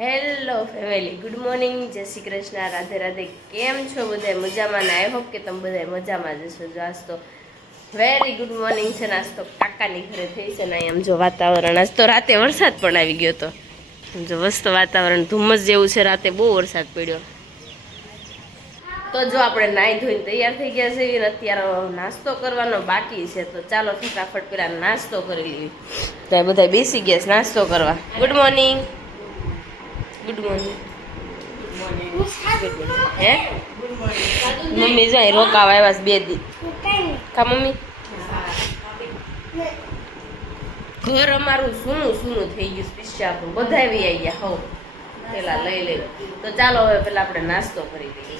Hello family, good morning, જય શ્રી કૃષ્ણ, રાધે રાધે. કેમ છો બધા? મજામાં ને? આઈ હોપ કે તમે બધા મજામાં જ હશો. જો આજ તો વેરી ગુડ મોર્નિંગ છે. આજ તો કાકાની ઘરે થઈ છે ને આમ જો વાતાવરણ, આજ તો રાતે વરસાદ પણ આવી ગયો હતો. જો મસ્ત વાતાવરણ ધુમ્મસ જેવું છે. રાતે બહુ વરસાદ પડ્યો. તો જો આપણે નાહી ધોઈને તૈયાર થઈ ગયા છે અને અત્યારે નાસ્તો કરવાનો બાકી છે. તો ચાલો ફટાફટ પેલા નાસ્તો કરી લઈએ. તો બધા બેસી ગયા છે નાસ્તો કરવા. Good morning. Good morning. હે મમ્મી જાય રોકાવા આવ્યા છે 2 દી. કા મમ્મી ઘર અમારું સૂનું સૂનું થઈ ગયું. પીસ્યા બધા આવી ગયા. હવ પેલા લઈ લે. તો ચાલો હવે પેલા આપણે નાસ્તો કરી લઈએ.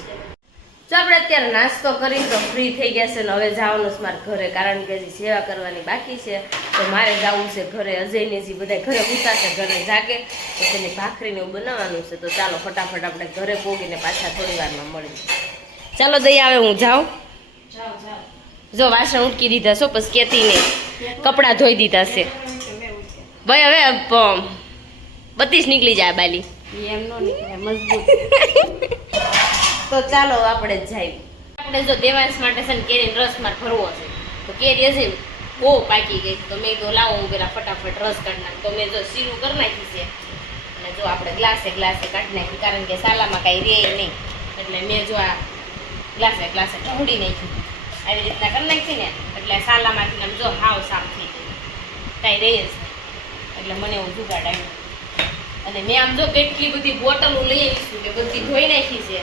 જો આપણે અત્યારે નાસ્તો કરી તો ફ્રી થઈ ગયા છે ને હવે જવાનું છે મારે ઘરે, કારણ કે હજી સેવા કરવાની બાકી છે. તો મારે જવું છે ઘરે. અજયને જે બધા ઘરે ઉતારશે, ઘરે જાગે તો તેની ભાખરીને એવું બનાવવાનું છે. તો ચાલો ફટાફટ આપણે ઘરે પોગીને પાછા થોડી વારમાં મળીએ. ચાલો દઈ આવે, હું જાઉં. જો વાસણ ઉટકી દીધા છો, પછી કેતી નહીં, કપડાં ધોઈ દીધા છે ભાઈ. હવે 32 નીકળી જાય બાલી, એમ નો નીકળે, મજબૂત. તો ચાલો આપણે જઈએ. આપણે જો દેવાંશ માટે છે ને કેરીનો રસ મારે ભરવો છે. તો કેરી હજી બહુ પાકી ગઈ. તો મેં તો લાવો હું પેલા ફટાફટ રસ કાઢી નાખ. તો મેં જો શીરું કરી નાખી છે અને જો આપણે ગ્લાસે કાઢી નાખી, કારણ કે સાલામાં કાંઈ રહે નહીં. એટલે મેં જો આ ગ્લાસે ઢોળી નાખી. આવી રીતના કરી નાખી ને એટલે સાલામાંથી આમ જો હાવ સાફ થઈ ગઈ, કાંઈ રહે જ નહીં. એટલે મને એવું જુગાડ આવ્યું. અને મેં આમ જો કેટલી બધી બોટલો લઈ આવીશું કે બધી ધોઈ નાખી છે.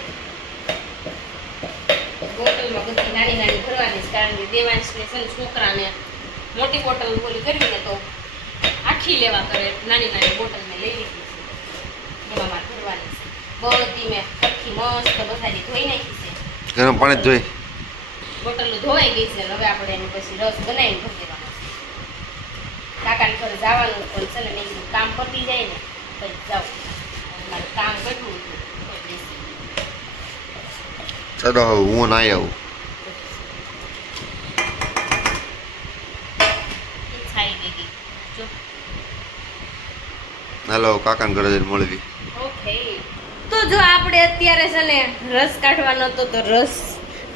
બોટલમાં બધી નાની નાની ભરવાની છે, કારણ કે દેવાંશને છે ને છોકરાને મોટી બોટલ બોલી કરવી ને તો આખી લેવા કરે. નાની નાની બોટલ મેં લઈ લીધી છે, એમાં મારે ભરવાની છે. બધી મેં આખી મસ્ત બધાની ધોઈ નાખી છે. ગરમ પાણી ધોઈ બોટલ ધોવાઈ ગઈ છે. હવે આપણે એને પછી રસ બનાવીને ભરી દેવાનો છે. કાકાને ઘરે જવાનું પણ છે ને, મેં કીધું કામ પતી જાય ને પછી જાઉં. મારે કામ કરવું હતું. ચાલો હું નાઈ આવું. હાલો કાકાને ઘરે જઈને મળવી. ઓકે. તો જો આપણે અત્યારે છે ને રસ કાઢવાનો હતો, તો રસ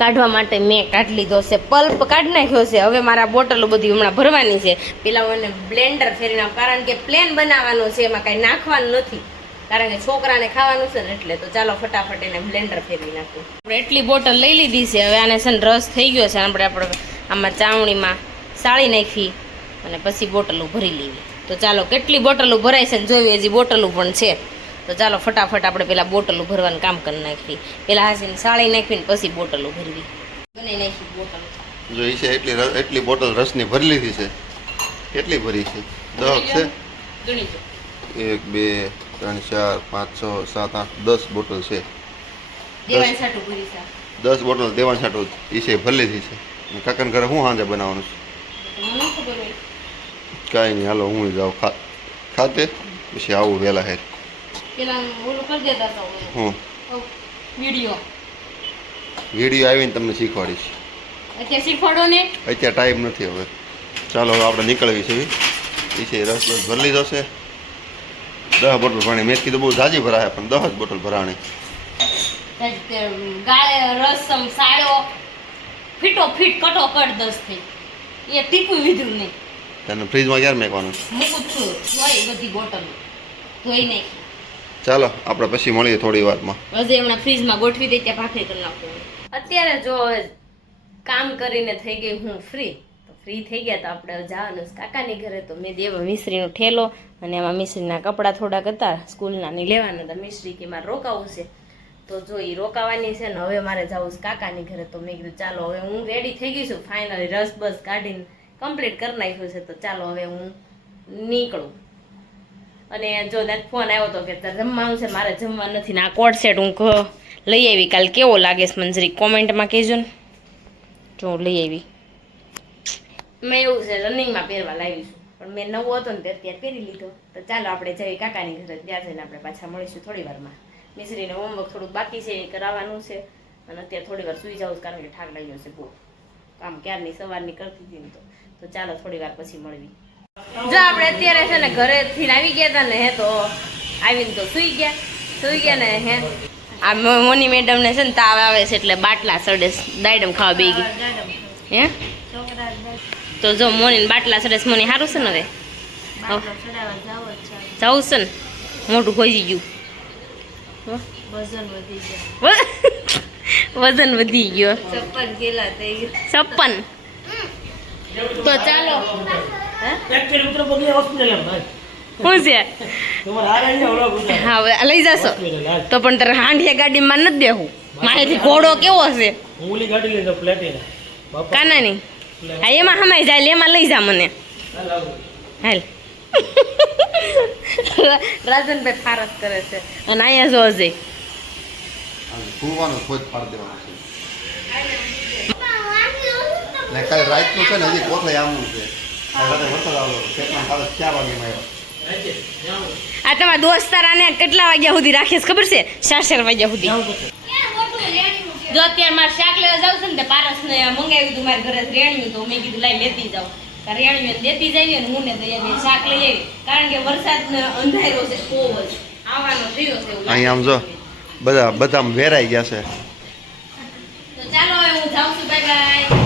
કાઢવા માટે મેં કાઢી લીધો છે. પલ્પ કાઢી નાખ્યો છે. હવે મારા બોટલો બધી હમણાં ભરવાની છે. પેલા હું એને બ્લેન્ડર ફેરી નાખું, કારણ કે પ્લેન બનાવવાનું છે, એમાં કાંઈ નાખવાનું નથી, કારણ કે છોકરાને ખાવાનું છે ને એટલે. તો ચાલો ફટાફટ એને બ્લેન્ડર ફેરવી નાખું. આપણે એટલી બોટલ લઈ લીધી છે. હવે આને છે ને રસ થઈ ગયો છે. આપણે આમાં ચાવણીમાં સાળી નાખી અને પછી બોટલો ભરી લેવી. તો ચાલો કેટલી બોટલો ભરાય છે ને જોયું. હજી બોટલો પણ છે. તો ચાલો ફટાફટ આપણે પેલા બોટલો ભરવાનું કામ કરી નાખી. પેલા હાસીને સાળી નાખીને પછી બોટલો ભરવી. બનાવી નાખી બોટલ. જો એ છે એટલી બોટલ રસની ભરી લીધી છે. કેટલી ભરી છે? 10 છે. ગણી જો 1 2 3 4 5 6 7 8 10 બોટલ છે. દેવાય સાટું ભરી છે. 10 બોટલ દેવાન છાટું એ છે ભરી લીધી છે. કાકાને ઘરે હું સાંજે બનાવવાનું છે? મને ખબર હોય. કાંઈ નહીં, હાલો હું જાઉં ખાતે, પછી આવું વહેલા હેર. પેલા ઓલું કરી દેતા હતા હું વિડીયો આવીને તમને શીખવાડીશ. અત્યારે શીખવાડો ને. અત્યારે ટાઈમ નથી હવે. ચાલો હવે આપણે નીકળવી છે. એ છે રસ ભરી લીધો છે. 10 બોટલ પાણી. મેં કીધું બહુ ઝાજી ભરાય, પણ 10 જ બોટલ ભરાણી. ગાળે રસમ સાળો ફીટો ફીટ કટો કટ 10 થઈ. એ ટીપું વિધું નહીં. તને ફ્રીજમાં ક્યારે મેકવાનું? મૂકું છું હોય બધી બોટલ ધોઈ નાખી. ચાલો આપણે પછી મળીએ થોડી વારમાં. હજી હમણાં ફ્રીજમાં ગોઠવી દઈ, ત્યાં ભાખરી કરી નાખું. અત્યારે જો કામ કરીને થઈ ગઈ હું ફ્રી. તો ફ્રી થઈ ગયા તો આપણે જવાનું કાકાની ઘરે. તો મેં દેવ મિસ્ત્રીનો ઠેલો અને એમાં મિસ્ત્રીના કપડાં થોડાક હતા સ્કૂલના ની લેવાના હતા. મિસ્ત્રી કે મારે રોકાવું છે. તો જો એ રોકાવાની છે ને હવે મારે જવું છે કાકાની ઘરે. તો મેં કીધું ચાલો હવે હું રેડી થઈ ગઈ છું. ફાઇનલી રસ બસ કાઢીને કમ્પ્લીટ કરી નાખ્યું છે. તો ચાલો હવે હું નીકળું. અને જો ફોન આવ્યો હતો કે જમવાનું છે, મારે જમવા નથી ને આ કોટ સેટ હું લઈ આવી. કાલ કેવો લાગે છે મંજરી કોમેન્ટમાં કહેજો ને. જો લઈ આવી. મેં એવું છે રનિંગમાં પહેરવા લાવી છું, પણ મેં નવો હતો ને તે અત્યારે પહેરી લીધો. તો ચાલો આપણે જઈએ કાકાની ઘરે. ત્યાં જઈને આપણે પાછા મળીશું થોડી વારમાં. મિશ્રીને હોમવર્ક થોડુંક બાકી છે એ કરાવવાનું છે. અને અત્યારે થોડી વાર સૂઈ જાઉં, કારણ કે થાક લાગ્યો છે બહુ. કામ ક્યારની સવારની કરતી હતી ને. તો ચાલો થોડી વાર પછી મળવી. જો આપણે અત્યારે છે ને ઘરેથી આવી ગયા હતા ને તો આવીને તો સુઈ ગયા ને હે આ મોની મેડમને છે ને તાવ આવે છે એટલે બાટલા સડે દાયડમ ખાવા બે ગઈ હે તો જો મોની બાટલા સડે મોની સારું છે ને હવે જવું છે ને મોટું ખોજી ગયું વજન વધી ગયો 56 કિલો થઈ ગયો 56 તો ચાલો શું છે હવે લઈ જશો તો પણ તારે હાંડિયા ગાડીમાં નથી દેવું મારેથી ઘોડો કેવો છે કાનાની હા એમાં હમાઈ જાય એમાં લઈ જા મને હાલ રાજનભાઈ ફારસ કરે છે અને અહીંયા જો અજય ફૂલવાનો ખોજ પાડી દેવાનો છે ને કાલે રાતનું છે ને હજી કોથળે આવવાનું છે રાતે વરસાદ આવ્યો ખેતમાં ખાસ 4 વાગ્યામાં આવ્યો આ તમારા દોસ્તારાને કેટલા વાગ્યા સુધી રાખીશ ખબર છે 4 વાગ્યા સુધી જો અત્યારે મારે શાક લેવા જાવ છે ને તે પારસને મંગાવ્યું હતું મારા ઘરે રેણ્યું તો મેં કીધું લાઈ લેતી જાવ રેણ્યું દેતી જઈએ ને હું ને દયા શાક લઈ આવી કારણ કે વરસાદ અંધાર્યો છે બહુ જ આવવાનો થયો છે અહીં આમ જો બધા વેરાઈ ગયા છે તો ચાલો હવે હું જાઉં છું બાય બાય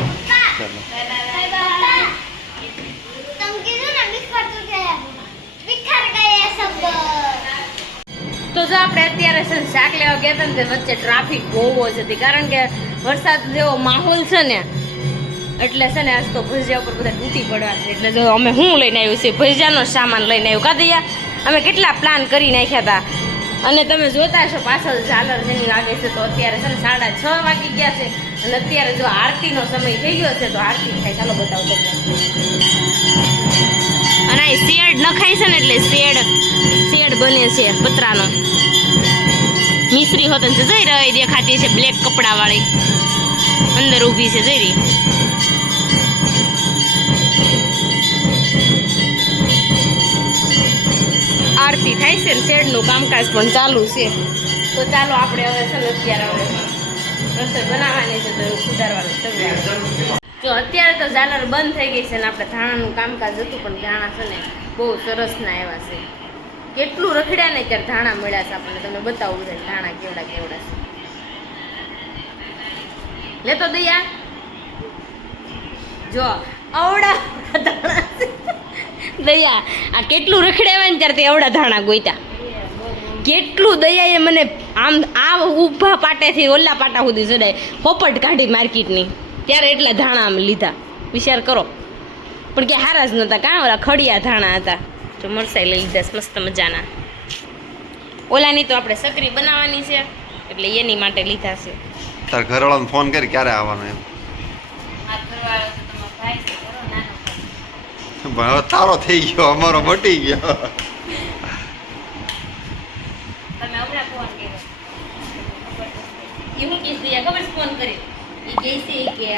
તો જો આપણે અત્યારે છે ને શાક લેવા ગયા હતા ને તે વચ્ચે ટ્રાફિક બહુ જ હતી કારણ કે વરસાદ જેવો માહોલ છે ને એટલે છે ને આજ તો ભજીયા ઉપર બધા તૂટી પડવા છે એટલે જો અમે શું લઈને આવ્યું છે ભજીયાનો સામાન લઈને આવ્યું કાદિયા અમે કેટલા પ્લાન કરી નાખ્યા હતા અને તમે જોતા હશો પાછળ ઝાલર જેની વાગે છે તો અત્યારે છે ને 6:30 વાગી ગયા છે અને અત્યારે જો આરતીનો સમય થઈ ગયો છે તો આરતી થાય ચાલો બતાવો તમને અને આ શેડ નખાય છે ને એટલે શેડ બને છે પતરાનો મિસ્ત્રી હોતન છે જઈ રહી દેખાતી છે બ્લેક કપડા વાળી અંદર ઊભી છે જઈ રહી આરતી થાય છે ને શેડનું કામકાજ પણ ચાલુ છે તો ચાલો આપણે હવે છે ને અત્યારે હવે રસોઈ બનાવવાની છે તો સુધારવાની શરૂઆત જો અત્યારે તો ઝાલર બંધ થઈ ગઈ છે ને આપણે ધાણાનું કામકાજ હતું પણ ધાણા છે ને બહુ સરસના એવા છે કેટલું રખડ્યા ને ત્યારે ધાણા મળ્યા છે આપણને તમને બતાવવું છે ધાણા કેવડા છે લેતો દયા જો આવડા ધાણા દયા આ કેટલું રખડ્યા ને ત્યારે તે આવડા ધાણા ગોઈતા કેટલું દયાએ મને આમ આ ઊભા પાટેથી ઓલા પાટા સુધી ચડાય પોપટ કાઢી માર્કેટની ત્યારે એટલા ધાણા આમ લીધા વિચાર કરો પણ કે હારા જ નહોતા કાં ઓલા ખડિયા ધાણા હતા તો મરસાઈ લઈ લીધા મસ્ત મજાના ઓલાની તો આપણે સકરી બનાવવાની છે એટલે એની માટે લીધા છે તાર ઘરવાળાને ફોન કરી ક્યારે આવવાનું એમ આ ઘરવાળો તો તમારો ભાઈ છે ખરો નાનો પણ હવે તારો થઈ ગયો અમારો મટી ગયો તમે હમણાં ફોન કર્યો એ હું કીધું દિયા ખબર છે ફોન કરી એ કહે છે કે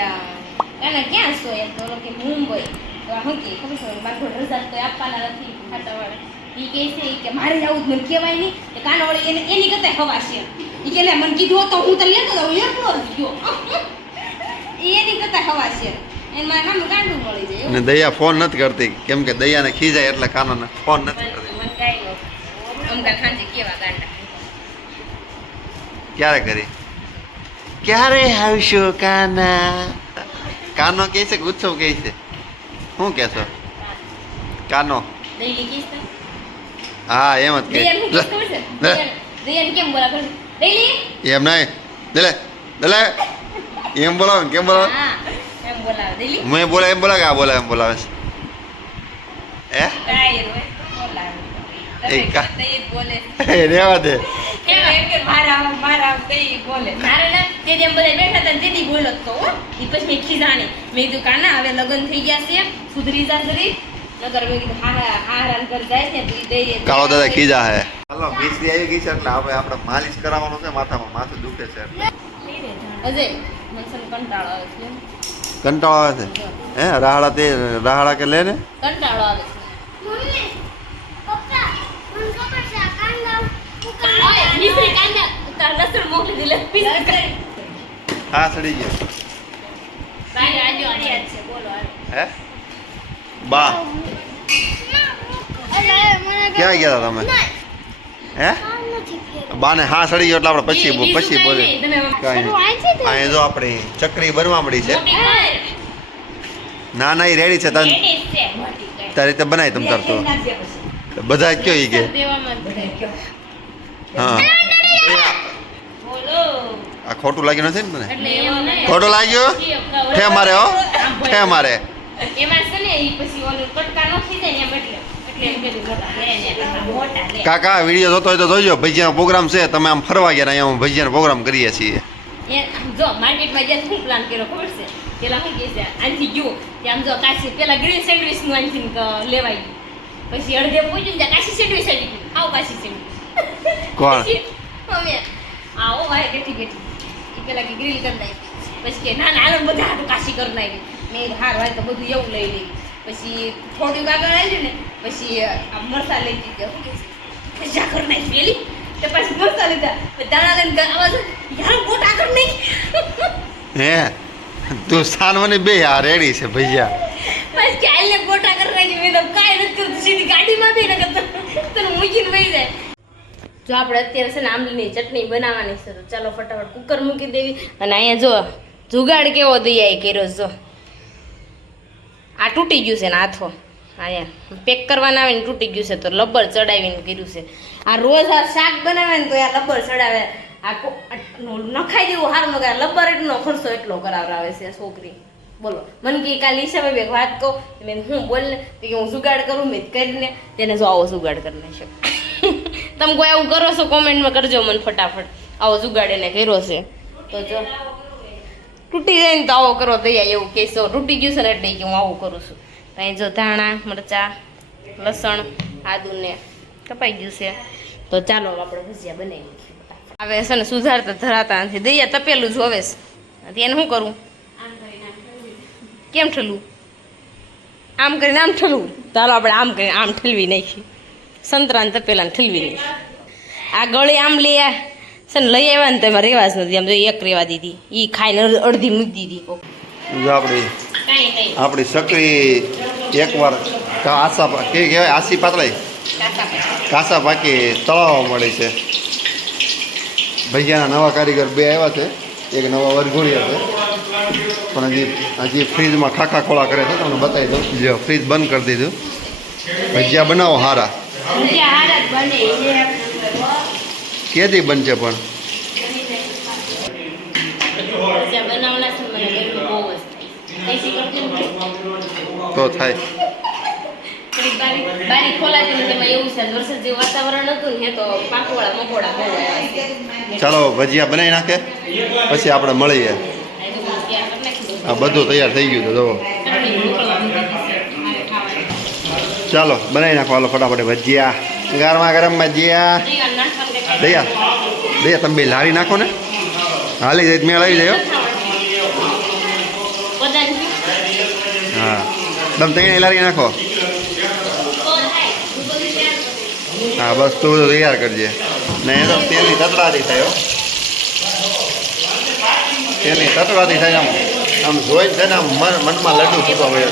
કાના ક્યાં છો એમ તો કે મુંબઈ તો હું કે ખબર છે બાર રજા તો આપવાના નથી ખાતાવાળા એ કહે છે કે મારે જવું મને કહેવાય નહીં કે કાનાવાળી એની કરતા હવા છે એ કે લે મને કીધું તો હું તો લેતો જાઉં એકલો જ ગયો એની કરતા હવા છે એને મારા કામ ગાંડું મળી જાય અને દયા ફોન નથી કરતી કેમ કે દયાને ખીજાય એટલે કાનોને ફોન નથી કરતી મને કાંઈ અમકા ખાંજે કેવા ગાંડા ક્યારે કરી ક્યારે આવશો કાના કાનો કહે છે કે ઉત્સવ કહે છે શું કહેશો કાનો દઈલી કીસ તો હા એમ જ દયાન હું કે કીસ ખબર છે દયાન કેમ બોલા ખબર દઈલી એમ નહીં દલે દલે એમ બોલાવે ને કેમ બોલાવે હા એમ બોલાવે દઈલી મેં બોલા એમ બોલા કે આ બોલા એમ બોલાવે છે હે કાય રોય બોલાવે એ કા તે બોલે એ રેવા દે કેમ કે મારા તે બોલે મારે ના તે જેમ બધા બેઠા હતા તેથી બોલો તો ઈ પછી મેં ખીજાણી મેં કીધું કાના હવે લગન થઈ ગયા છે સુધરી જા જરી નગર મેં કીધું હારા ઘર જાય છે તું દઈએ કાળો દાદા ખીજા હે હાલો મિસ્ત્રી આવી ગઈ છે એટલે હવે આપણે માલિશ કરાવવાનું છે માથામાં માથું દુખે છે એટલે અજય મને કંટાળો આવે છે કંટાળો આવે છે હે રાહડા કે લે ને કંટાળો આવે છે મમ્મી પપ્પા મને ખબર છે આ કાંદા ઓય મિસ્ત્રી કાંદા તાર લસણ મોકલી દે લે પીસ હા સડી ગયો કાંઈ આજે અડિયાદ છે બોલો હે બા અરે મને ક્યાં ગયા હતા તમે હે કામ નથી કર્યું. બાને હા સડી ગયો એટલે આપણે પછી બીજું પછી કાંઈ બોલે નહીં, તમે કાંઈ આ છે નહીં. અહીંયા જો આપણી ચકરી બનવા મળી છે મોટી કર. ના ના એ રેડી છે તને Ladies છે, મોટી કર. તારી રીતે બનાય તમ તાર તો બધા જ કયો ઈ કે દેવામાં જ બધા કયો. હા બોલો. આ ખોટું લાગ્યું નથી ને તને એટલે એવું નહીં. ખોટું લાગ્યું ઠે મારે હો ઠે મારે એમાં છે ને ઈ પછી ઓલું કટકા નો થઈ જાય ને એમ એટલે એમ કીધું મોટા લે ને મોટા લે. કાકા વિડીયો જોતો હોય તો જોજો ભજીયાનો પ્રોગ્રામ છે તમે આમ ફરવા ગયા ને અહીંયા અમે ભજીયાનો પ્રોગ્રામ કરીએ છીએ એ જો માર્કેટમાં જ્યાં શું પ્લાન કર્યો ખબર છે પેલા શું કહે છે આનથી ગયો કે આમ જો કાશી પેલા ગ્રીન સેન્ડવિચ નું આનથી લેવાઈ ગયું પછી અડધે પૂછ્યું ત્યાં કાશી સેન્ડવિચ આવી ગયું આવો કાશી સેન્ડવિચ કોણ અમે આવો ભાઈ બેઠી બેઠી એ પેલા કે ગ્રીલ કરી નાખી પછી કે ના ના હાલો બધા હાટું કાશી કરી નાખી મેં કીધું હાર ભાઈ તો બધું એવું લઈ લઈ પછી થોડુંક આગળ આવ્યું ને પછી આ મરસા લઈ દીધા શું કે ભજા કરી નાખી પેલી તો પછી મરસા લીધા પછી દાણા લઈને આવાજ યાર ગોટા કરી નાખી હે તું સાનવાની બે આ રેડી છે ભજીયા બસ કે આઈને ગોટા કરી નાખી મેં તો કાંઈ નથી કરતું સીધી ગાડીમાં બી ન કરતો તને મૂકીને વહી જાય જો આપણે અત્યારે છે ને આંબલીની ચટણી બનાવવાની છે તો ચાલો ફટાફટ કુકર મૂકી દેવી અને અહીંયા જો જુગાડ કેવો દૈયાએ કર્યો જો આ તૂટી ગયું છે ને હાથો અહીંયા પેક કરવાના આવે ને તૂટી ગયું છે તો લબ્બર ચડાવીને કર્યું છે આ રોજ આ શાક બનાવે ને તો આ લબ્બર ચડાવે આ નખાઈ દેવું હાર મગા લબ્બર એટલો ખર્ચો એટલો કરાવરાવે છે છોકરી બોલો મને કે કાલે હિસાબે એક વાત કહું મેં હું બોલને કે હું જુગાડ કરું મેં કરીને તેને જો આવો જુગાડ કરી નાખ્યો તમે કોઈ આવું કરો છો કોમેન્ટમાં કરજો મને ફટાફટ આવો જુગાડ એને કર્યો છે તો જો તૂટી જાય ને તો આવો કરો દયા એવું કહેશો તૂટી ગયું છે ને એટલે કે હું આવું કરું છું તો અહીં જો ધાણા મરચાં લસણ આદુને કપાઈ ગયું છે તો ચાલો આપણે ભજીયા બનાવી હવે છે ને સુધારતા ધરાતા નથી દયા તપેલું જ હવે છે એને શું કરું કેમ ઠલવું આમ કરીને આમ ઠલવું ચાલો આપણે આમ કરીને આમ ઠલવી નાખી સંતરાને તપેલાને ઠલવી નાખી આ ગળી આમ લઈ છે ને લઈ આવ્યા ને તો એમાં રેવા જ નથી આમ જો એક રેવા દીધી એ ખાઈને અડધી મૂકી દીધી કોક જો આપણી કાંઈ નહીં આપણી સકરી એકવાર આસા કેવી કહેવાય આસી પાતળાઈ કાસા પાકી તળાવવા મળી છે ભજીયાના નવા કારીગર બે આવ્યા છે એક નવા વરઘોડિયા છે પણ હજી ફ્રીજમાં ખાખા ખોળા કરે છે તમને બતાવી દઉં જો ફ્રીજ બંધ કરી દીધું ભજીયા બનાવો હારા ભજીયા હારા જ બને કેદી બનશે પણ ભજીયા બનાવવાના છે મને ગરમી બહુ જ થાય એસી કરતી તો થાય બારી ખોલાતી ને તેમાં એવું છે વરસાદ જેવું વાતાવરણ હતું ને તો પાકોડા મકોડા બહુ આવ્યા છે ચાલો ભજીયા બનાવી નાખે પછી આપણે મળીએ આ બધું તૈયાર થઈ ગયું છે જુઓ ચાલો બનાવી નાખો હાલો ફટાફટ ભજીયા ગરમા ગરમ ભજીયા દયા દયા તમે બે લારી નાખો ને હાલી જાય મેળ આવી જાય હો. હા તમે ત્યાં લારી નાખો હા બસ તું બધું તૈયાર કરજે ને એ તો તેલની તતડાથી થાય હો તેલની તતડાથી થાય આમ જોઈ છે ને આમ મનમાં લડ્ડુ ફૂટવા હોય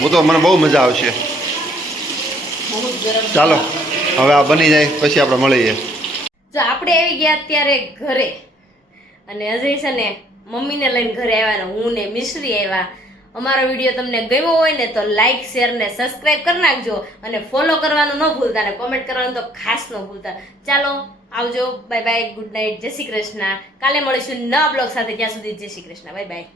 હું તો મને બહુ મજા આવશે ચાલો હવે આ બની જાય પછી આપણે મળીએ જો આપણે આવી ગયા અત્યારે ઘરે અને અજય છે ને મમ્મીને લઈને ઘરે આવ્યા ને હું ને મિશ્રી આવ્યા અમારો વિડીયો તમને ગમ્યો હોય ને તો લાઈક શેર ને સબસ્ક્રાઇબ કરી નાખજો અને ફોલો કરવાનું ન ભૂલતા ને કોમેન્ટ કરવાનું તો ખાસ ન ભૂલતા ચાલો આવજો બાય બાય ગુડ નાઇટ જય શ્રી કૃષ્ણ કાલે મળીશું નવા બ્લોગ સાથે ત્યાં સુધી જય શ્રી કૃષ્ણ બાય બાય